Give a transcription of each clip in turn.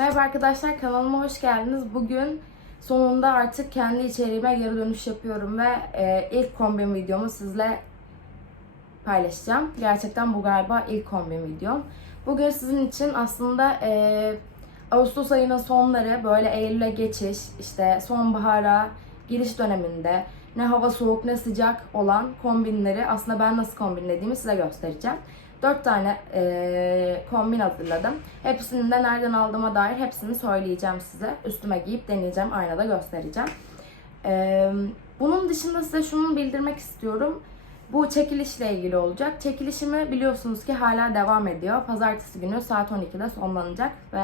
Merhaba arkadaşlar kanalıma hoş geldiniz. Bugün sonunda artık kendi içeriğime geri dönüş yapıyorum ve e, ilk kombin videomu sizle paylaşacağım. Gerçekten bu galiba ilk kombin videom. Bugün sizin için aslında e, Ağustos ayının sonları böyle Eylül'e geçiş, işte sonbahara giriş döneminde ne hava soğuk ne sıcak olan kombinleri aslında ben nasıl kombinlediğimi size göstereceğim. 4 tane e, kombin hazırladım. Hepsini de nereden aldığıma dair hepsini söyleyeceğim size. Üstüme giyip deneyeceğim, aynada göstereceğim. E, bunun dışında size şunu bildirmek istiyorum. Bu çekilişle ilgili olacak. Çekilişimi biliyorsunuz ki hala devam ediyor. Pazartesi günü saat 12'de sonlanacak ve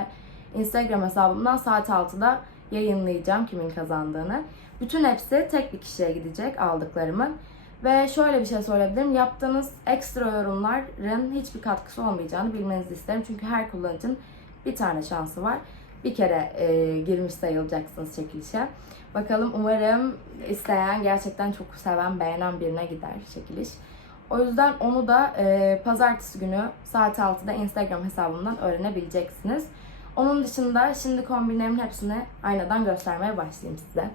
Instagram hesabımdan saat 6'da yayınlayacağım kimin kazandığını. Bütün hepsi tek bir kişiye gidecek aldıklarımın. Ve şöyle bir şey söyleyebilirim. Yaptığınız ekstra yorumların hiçbir katkısı olmayacağını bilmenizi isterim. Çünkü her kullanıcının bir tane şansı var. Bir kere e, girmiş sayılacaksınız çekilişe. Bakalım umarım isteyen, gerçekten çok seven, beğenen birine gider çekiliş. O yüzden onu da e, pazartesi günü saat 6'da Instagram hesabımdan öğrenebileceksiniz. Onun dışında şimdi kombinlerimin hepsini aynadan göstermeye başlayayım size.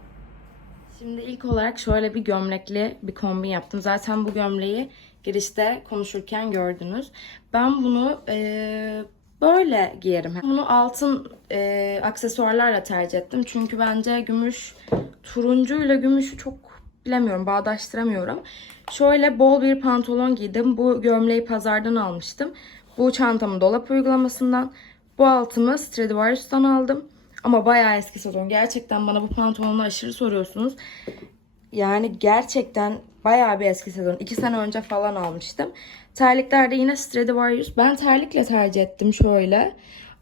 Şimdi ilk olarak şöyle bir gömlekli bir kombin yaptım. Zaten bu gömleği girişte konuşurken gördünüz. Ben bunu e, böyle giyerim. Bunu altın e, aksesuarlarla tercih ettim. Çünkü bence gümüş, turuncu ile gümüşü çok bilemiyorum, bağdaştıramıyorum. Şöyle bol bir pantolon giydim. Bu gömleği pazardan almıştım. Bu çantamı dolap uygulamasından. Bu altımı Stradivarius'tan aldım. Ama bayağı eski sezon. Gerçekten bana bu pantolonu aşırı soruyorsunuz. Yani gerçekten bayağı bir eski sezon. 2 sene önce falan almıştım. Terlikler de yine Stradivarius. Ben terlikle tercih ettim şöyle.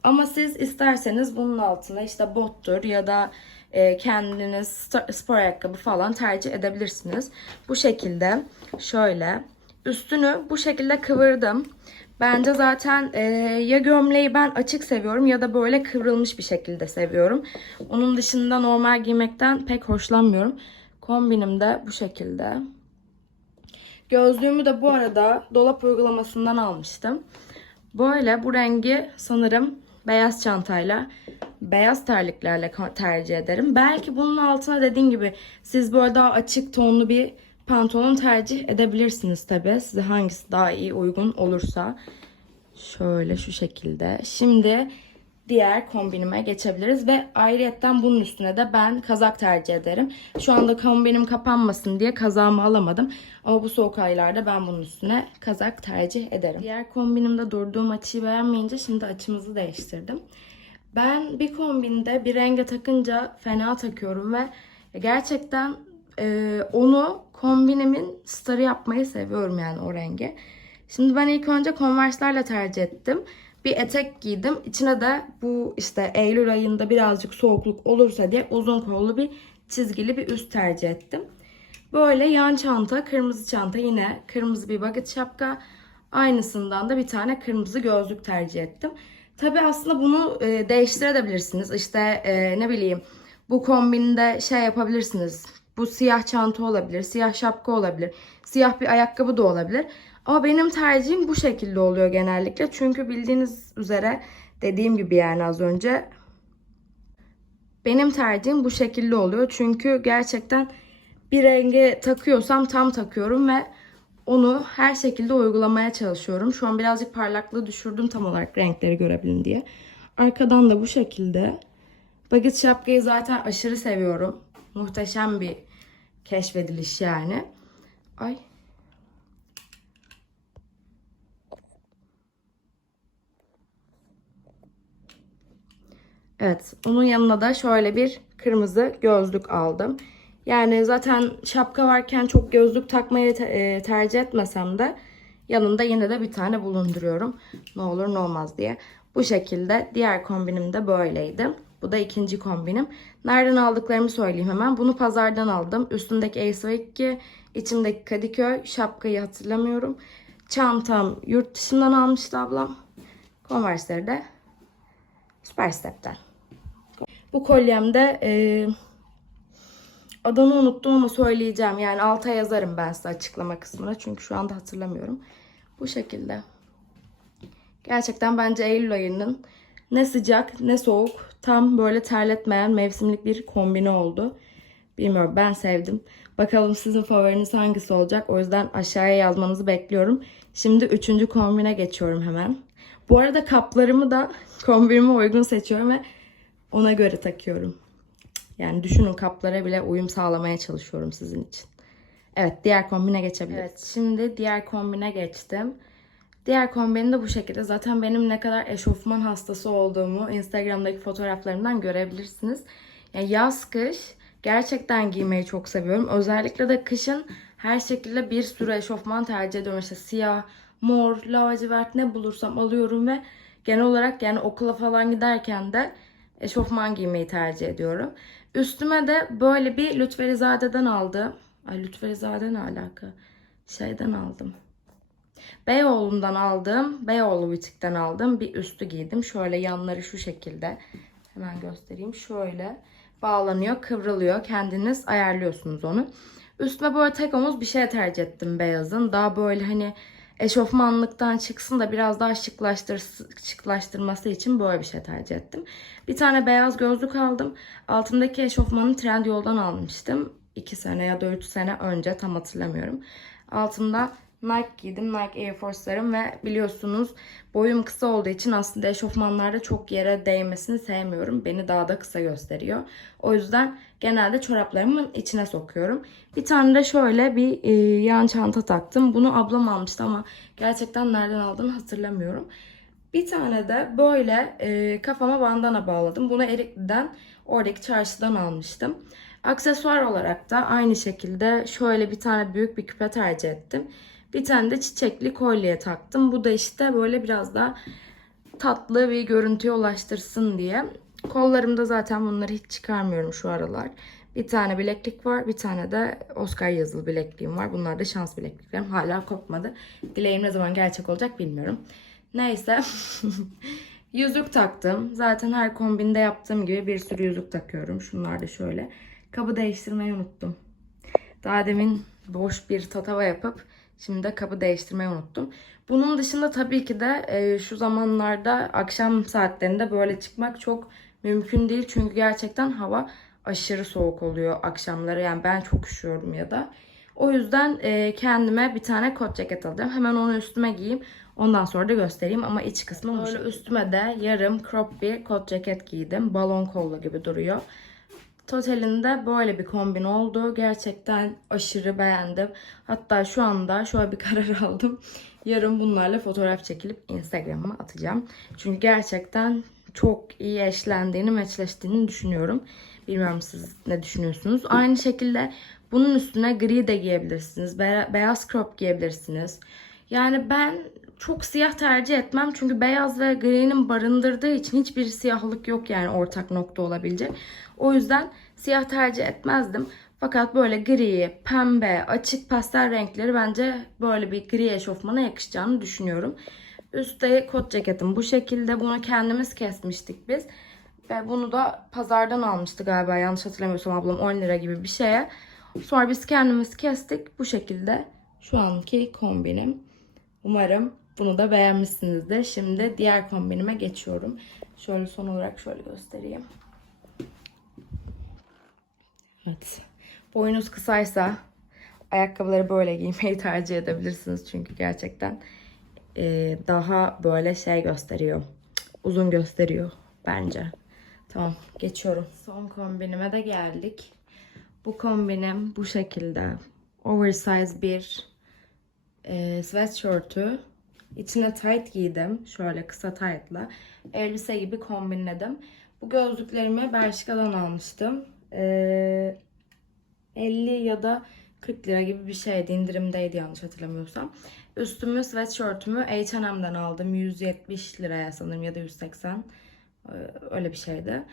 Ama siz isterseniz bunun altına işte bottur ya da e, kendiniz spor ayakkabı falan tercih edebilirsiniz. Bu şekilde şöyle üstünü bu şekilde kıvırdım. Bence zaten e, ya gömleği ben açık seviyorum ya da böyle kıvrılmış bir şekilde seviyorum. Onun dışında normal giymekten pek hoşlanmıyorum. Kombinim de bu şekilde. Gözlüğümü de bu arada dolap uygulamasından almıştım. Böyle bu rengi sanırım beyaz çantayla, beyaz terliklerle tercih ederim. Belki bunun altına dediğim gibi siz böyle daha açık tonlu bir pantolon tercih edebilirsiniz tabi. Size hangisi daha iyi uygun olursa. Şöyle şu şekilde. Şimdi diğer kombinime geçebiliriz ve ayrıyetten bunun üstüne de ben kazak tercih ederim. Şu anda kombinim kapanmasın diye kazağımı alamadım. Ama bu soğuk aylarda ben bunun üstüne kazak tercih ederim. Diğer kombinimde durduğum açıyı beğenmeyince şimdi açımızı değiştirdim. Ben bir kombinde bir renge takınca fena takıyorum ve gerçekten e, onu kombinimin starı yapmayı seviyorum yani o rengi. Şimdi ben ilk önce Converse'lerle tercih ettim. Bir etek giydim. İçine de bu işte Eylül ayında birazcık soğukluk olursa diye uzun kollu bir çizgili bir üst tercih ettim. Böyle yan çanta, kırmızı çanta yine kırmızı bir bucket şapka. Aynısından da bir tane kırmızı gözlük tercih ettim. Tabi aslında bunu e, değiştirebilirsiniz. İşte e, ne bileyim bu kombinde şey yapabilirsiniz. Bu siyah çanta olabilir, siyah şapka olabilir, siyah bir ayakkabı da olabilir. Ama benim tercihim bu şekilde oluyor genellikle. Çünkü bildiğiniz üzere dediğim gibi yani az önce benim tercihim bu şekilde oluyor. Çünkü gerçekten bir renge takıyorsam tam takıyorum ve onu her şekilde uygulamaya çalışıyorum. Şu an birazcık parlaklığı düşürdüm tam olarak renkleri görebilin diye. Arkadan da bu şekilde. Baget şapkayı zaten aşırı seviyorum. Muhteşem bir keşfediliş yani. Ay. Evet, onun yanına da şöyle bir kırmızı gözlük aldım. Yani zaten şapka varken çok gözlük takmayı te- e, tercih etmesem de yanında yine de bir tane bulunduruyorum. Ne olur ne olmaz diye. Bu şekilde diğer kombinim de böyleydi. Bu da ikinci kombinim. Nereden aldıklarımı söyleyeyim hemen. Bunu pazardan aldım. Üstündeki Ace içindeki Kadıköy, şapkayı hatırlamıyorum. Çantam yurt dışından almıştı ablam. Converse'leri de Superstep'ten. Bu kolyemde e, adını unuttum ama söyleyeceğim. Yani alta yazarım ben size açıklama kısmına. Çünkü şu anda hatırlamıyorum. Bu şekilde. Gerçekten bence Eylül ayının Ne sıcak ne soğuk. Tam böyle terletmeyen mevsimlik bir kombine oldu. Bilmiyorum ben sevdim. Bakalım sizin favoriniz hangisi olacak. O yüzden aşağıya yazmanızı bekliyorum. Şimdi üçüncü kombine geçiyorum hemen. Bu arada kaplarımı da kombinime uygun seçiyorum ve ona göre takıyorum. Yani düşünün kaplara bile uyum sağlamaya çalışıyorum sizin için. Evet diğer kombine geçebiliriz. Evet şimdi diğer kombine geçtim. Diğer kombini de bu şekilde. Zaten benim ne kadar eşofman hastası olduğumu Instagram'daki fotoğraflarımdan görebilirsiniz. Yani yaz kış gerçekten giymeyi çok seviyorum. Özellikle de kışın her şekilde bir sürü eşofman tercih ediyorum. İşte siyah, mor, lacivert ne bulursam alıyorum ve genel olarak yani okula falan giderken de eşofman giymeyi tercih ediyorum. Üstüme de böyle bir Lütferizade'den aldım. Ay Lütferizade ne alaka? Şeyden aldım. Beyoğlu'ndan aldığım, Beyoğlu Butik'ten aldığım bir üstü giydim. Şöyle yanları şu şekilde. Hemen göstereyim. Şöyle bağlanıyor, kıvrılıyor. Kendiniz ayarlıyorsunuz onu. Üstüme böyle tek omuz bir şey tercih ettim beyazın. Daha böyle hani eşofmanlıktan çıksın da biraz daha şıklaştır, şıklaştırması için böyle bir şey tercih ettim. Bir tane beyaz gözlük aldım. Altındaki eşofmanı Trendyol'dan almıştım. 2 sene ya da 3 sene önce tam hatırlamıyorum. Altımda Nike giydim. Nike Air Force'larım ve biliyorsunuz boyum kısa olduğu için aslında eşofmanlarda çok yere değmesini sevmiyorum. Beni daha da kısa gösteriyor. O yüzden genelde çoraplarımın içine sokuyorum. Bir tane de şöyle bir e, yan çanta taktım. Bunu ablam almıştı ama gerçekten nereden aldığını hatırlamıyorum. Bir tane de böyle e, kafama bandana bağladım. Bunu Erikli'den oradaki çarşıdan almıştım. Aksesuar olarak da aynı şekilde şöyle bir tane büyük bir küpe tercih ettim. Bir tane de çiçekli kolye taktım. Bu da işte böyle biraz daha tatlı bir görüntüye ulaştırsın diye. Kollarımda zaten bunları hiç çıkarmıyorum şu aralar. Bir tane bileklik var. Bir tane de Oscar yazılı bilekliğim var. Bunlar da şans bilekliklerim. Hala kopmadı. Dileğim ne zaman gerçek olacak bilmiyorum. Neyse. yüzük taktım. Zaten her kombinde yaptığım gibi bir sürü yüzük takıyorum. Şunlar da şöyle. Kabı değiştirmeyi unuttum. Daha demin boş bir tatava yapıp şimdi de kabı değiştirmeyi unuttum. Bunun dışında tabii ki de e, şu zamanlarda akşam saatlerinde böyle çıkmak çok mümkün değil. Çünkü gerçekten hava aşırı soğuk oluyor akşamları. Yani ben çok üşüyorum ya da. O yüzden e, kendime bir tane kot ceket alacağım. Hemen onu üstüme giyeyim. Ondan sonra da göstereyim ama iç kısmı Böyle üstüme de yarım crop bir kot ceket giydim. Balon kollu gibi duruyor. Totalinde böyle bir kombin oldu. Gerçekten aşırı beğendim. Hatta şu anda şöyle bir karar aldım. Yarın bunlarla fotoğraf çekilip Instagram'a atacağım. Çünkü gerçekten çok iyi eşlendiğini, meçleştiğini düşünüyorum. Bilmiyorum siz ne düşünüyorsunuz. Aynı şekilde bunun üstüne gri de giyebilirsiniz. Beyaz crop giyebilirsiniz. Yani ben çok siyah tercih etmem. Çünkü beyaz ve gri'nin barındırdığı için hiçbir siyahlık yok yani ortak nokta olabilecek. O yüzden siyah tercih etmezdim. Fakat böyle gri, pembe, açık pastel renkleri bence böyle bir gri eşofmana yakışacağını düşünüyorum. Üstte kot ceketim bu şekilde. Bunu kendimiz kesmiştik biz. Ve bunu da pazardan almıştı galiba yanlış hatırlamıyorsam ablam 10 lira gibi bir şeye. Sonra biz kendimiz kestik. Bu şekilde şu anki kombinim. Umarım bunu da beğenmişsinizdir. Şimdi diğer kombinime geçiyorum. Şöyle son olarak şöyle göstereyim. Evet. Boyunuz kısaysa ayakkabıları böyle giymeyi tercih edebilirsiniz. Çünkü gerçekten e, daha böyle şey gösteriyor. Uzun gösteriyor bence. Tamam geçiyorum. Son kombinime de geldik. Bu kombinim bu şekilde. Oversize bir e, sweatshirt'ü. İçine tight giydim. Şöyle kısa tight'la. Elbise gibi kombinledim. Bu gözlüklerimi Bershka'dan almıştım. Ee, 50 ya da 40 lira gibi bir şeydi. indirimdeydi yanlış hatırlamıyorsam. Üstümü, sweatshirt'ümü H&M'den aldım. 170 liraya sanırım ya da 180. Ee, öyle bir şeydi.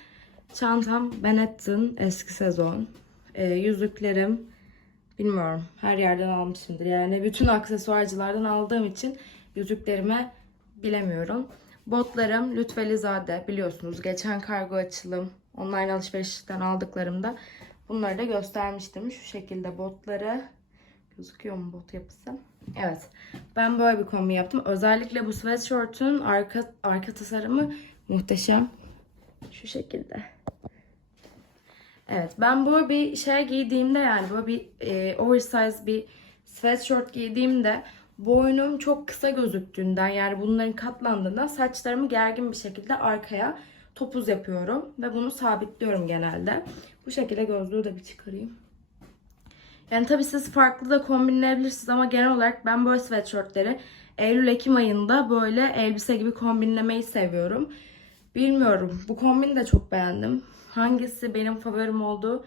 Çantam Benetton eski sezon. Ee, yüzüklerim bilmiyorum her yerden almışımdır. Yani bütün aksesuarcılardan aldığım için yüzüklerime bilemiyorum. Botlarım Lütfelizade biliyorsunuz. Geçen kargo açılım online alışverişten aldıklarımda bunları da göstermiştim. Şu şekilde botları gözüküyor mu bot yapısı? Evet. Ben böyle bir kombi yaptım. Özellikle bu sweatshirt'ün arka, arka tasarımı Muhteşem. Şu şekilde. Evet ben böyle bir şey giydiğimde yani böyle bir e, oversize bir sweatshirt giydiğimde boynum çok kısa gözüktüğünden yani bunların katlandığından saçlarımı gergin bir şekilde arkaya topuz yapıyorum ve bunu sabitliyorum genelde. Bu şekilde gözlüğü de bir çıkarayım. Yani tabii siz farklı da kombinleyebilirsiniz ama genel olarak ben böyle sweatshirtleri Eylül-Ekim ayında böyle elbise gibi kombinlemeyi seviyorum. Bilmiyorum. Bu kombini de çok beğendim. Hangisi benim favorim oldu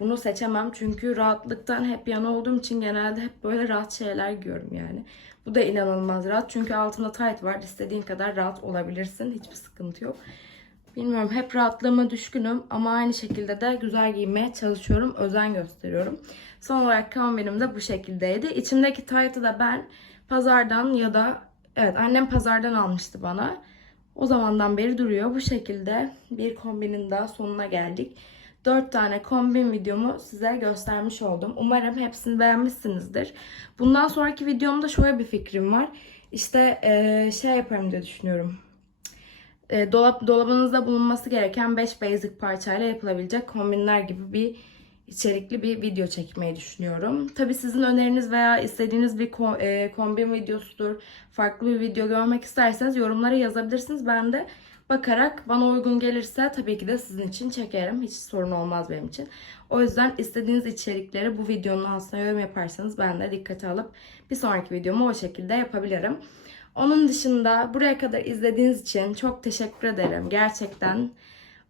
bunu seçemem. Çünkü rahatlıktan hep yana olduğum için genelde hep böyle rahat şeyler giyiyorum yani. Bu da inanılmaz rahat. Çünkü altında tight var. İstediğin kadar rahat olabilirsin. Hiçbir sıkıntı yok. Bilmiyorum hep rahatlığıma düşkünüm ama aynı şekilde de güzel giymeye çalışıyorum. Özen gösteriyorum. Son olarak kombinim de bu şekildeydi. İçimdeki tight'ı da ben pazardan ya da evet annem pazardan almıştı bana. O zamandan beri duruyor. Bu şekilde bir kombinin daha sonuna geldik. 4 tane kombin videomu size göstermiş oldum. Umarım hepsini beğenmişsinizdir. Bundan sonraki videomda şöyle bir fikrim var. İşte eee, şey yaparım diye düşünüyorum. E, dolap dolabınızda bulunması gereken 5 basic parçayla yapılabilecek kombinler gibi bir içerikli bir video çekmeyi düşünüyorum. Tabii sizin öneriniz veya istediğiniz bir e, kombin videosudur, farklı bir video görmek isterseniz yorumlara yazabilirsiniz. Ben de bakarak bana uygun gelirse tabii ki de sizin için çekerim. Hiç sorun olmaz benim için. O yüzden istediğiniz içerikleri bu videonun altına yorum yaparsanız ben de dikkate alıp bir sonraki videomu o şekilde yapabilirim. Onun dışında buraya kadar izlediğiniz için çok teşekkür ederim. Gerçekten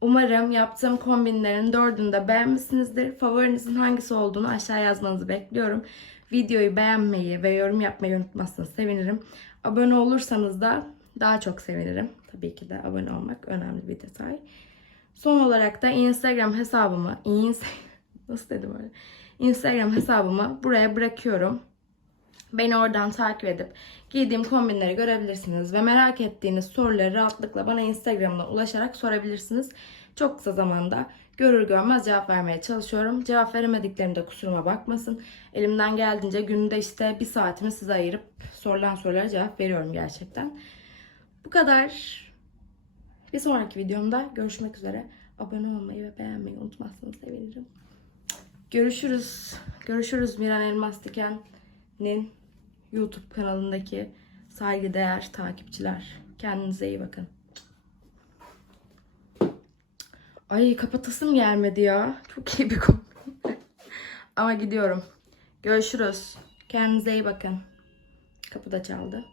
umarım yaptığım kombinlerin dördünü de beğenmişsinizdir. Favorinizin hangisi olduğunu aşağı yazmanızı bekliyorum. Videoyu beğenmeyi ve yorum yapmayı unutmazsanız sevinirim. Abone olursanız da daha çok sevinirim. Tabii ki de abone olmak önemli bir detay. Son olarak da Instagram hesabımı, nasıl dedim öyle? Instagram hesabımı buraya bırakıyorum. Beni oradan takip edip giydiğim kombinleri görebilirsiniz ve merak ettiğiniz soruları rahatlıkla bana Instagram'dan ulaşarak sorabilirsiniz. Çok kısa zamanda görür görmez cevap vermeye çalışıyorum. Cevap veremediklerimde kusuruma bakmasın. Elimden geldiğince günde işte bir saatimi size ayırıp sorulan sorulara cevap veriyorum gerçekten. Kadar. Bir sonraki videomda görüşmek üzere. Abone olmayı ve beğenmeyi unutmazsanız sevinirim. Görüşürüz. Görüşürüz Miran Elmas Diken'in YouTube kanalındaki saygıdeğer takipçiler. Kendinize iyi bakın. Ay kapatasım gelmedi ya. Çok iyi bir konu. Ama gidiyorum. Görüşürüz. Kendinize iyi bakın. Kapı da çaldı.